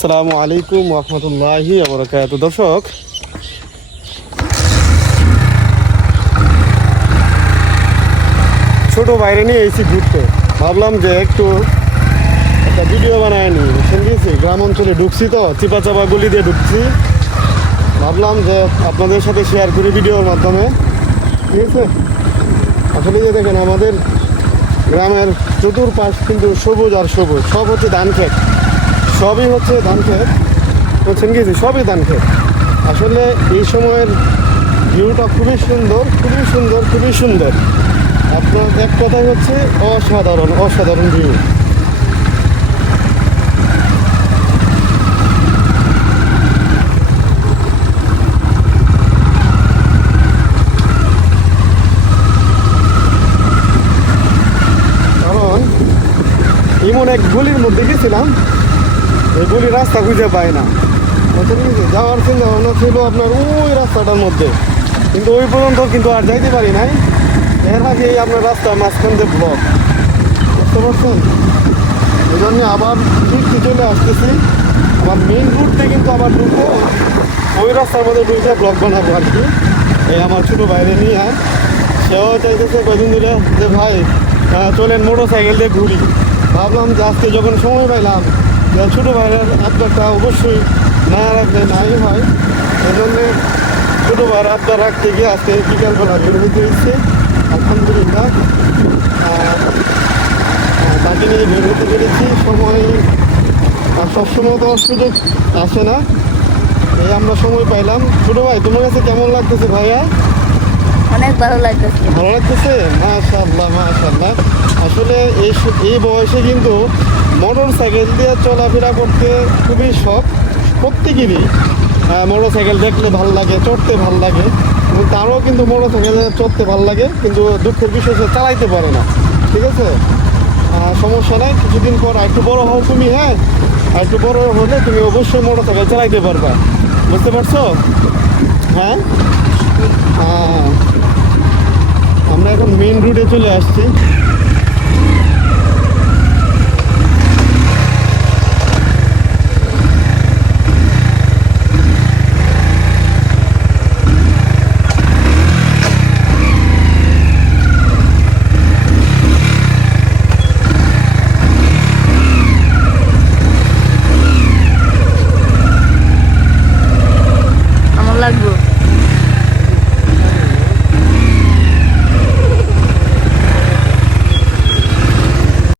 আসসালামু আলাইকুম রহমতুল্লাহি ওয়া দর্শক, ছোট বাইরে নিয়ে এসেছি ঘুরতে। ভাবলাম যে একটু একটা ভিডিও বানায় নি। শুনছি গ্রাম অঞ্চলে ঢুকছি, তো চিপা চাপা গলি দিয়ে ঢুকছি। ভাবলাম যে আপনাদের সাথে শেয়ার করি ভিডিওর মাধ্যমে। ঠিক আছে, আসলে যে দেখেন আমাদের গ্রামের চতুর্পাশ কিন্তু সবুজ আর সবুজ, সব হচ্ছে ধান ক্ষেত, সবই হচ্ছে ধান ক্ষেত। বুঝছেন কি, সবই ধান ক্ষেত। আসলে এই সময়ের ভিউটা খুবই সুন্দর, খুবই সুন্দর, খুবই সুন্দর। আপনার এক কথাই হচ্ছে অসাধারণ, অসাধারণ ভিউ। কারণ এমন এক গলির মধ্যে গেছিলাম, এই গলির রাস্তা খুঁজে পায় না। যাওয়ার চিন্তা ভাবনা ছিল আপনার ওই রাস্তাটার মধ্যে, কিন্তু ওই পর্যন্ত কিন্তু আর যাইতে পারি নাই। এর আগে আপনার রাস্তা মাঝখান দিয়ে ব্লক, বুঝতে পারছেন? এই জন্যে আবার ফিরতে চলে আসতেছি। আমার মেইন রুটতে কিন্তু আবার ঢুকবো, ওই রাস্তার মধ্যে ঢুকে ব্লক বানাবো আর কি। এই আমার ছোটো বাইরে নিয়ে সেও চাইতেছে কদিন ধরে যে ভাই চলেন মোটর সাইকেল দিয়ে ঘুরি। ভাবলাম যে আজকে যখন সময় পাইলাম, যে ছোটো ভাইয়ের আবদারটা অবশ্যই না রাখলে নাই হয়। এই জন্যে ছোটো ভাইয়ের আবদার রাখতে গিয়ে আজকে বিকালবেলা বের হইতে হচ্ছে। আলহামদুলিল্লাহ তাকে নিয়ে বের হতে পেরেছি। সময় আর সবসময় তো সুযোগ আসে না, এই আমরা সময় পাইলাম। ছোটো ভাই, তোমার কাছে কেমন লাগতেছে ভাইয়া? অনেক ভালো লাগতেছে। ভালো লাগতেছে, মাশাআল্লাহ মাশাআল্লাহ। আসলে এই বয়সে কিন্তু মোটর সাইকেল দিয়ে চলাফেরা করতে খুবই শখ প্রত্যেকেরই। মোটর সাইকেল দেখলে ভালো লাগে, চড়তে ভালো লাগে, এবং তারও কিন্তু মোটর সাইকেলে চড়তে ভালো লাগে, কিন্তু দুঃখের বিষয় সে চালাইতে পারে না। ঠিক আছে, সমস্যা নাই, কিছুদিন পর একটু বড় হও তুমি। হ্যাঁ, আর একটু বড় হলে তুমি অবশ্যই মোটর সাইকেল চালাইতে পারবা, বুঝতে পারছো? হ্যাঁ, আমরা এখন মেইন রোডে চলে আসছি।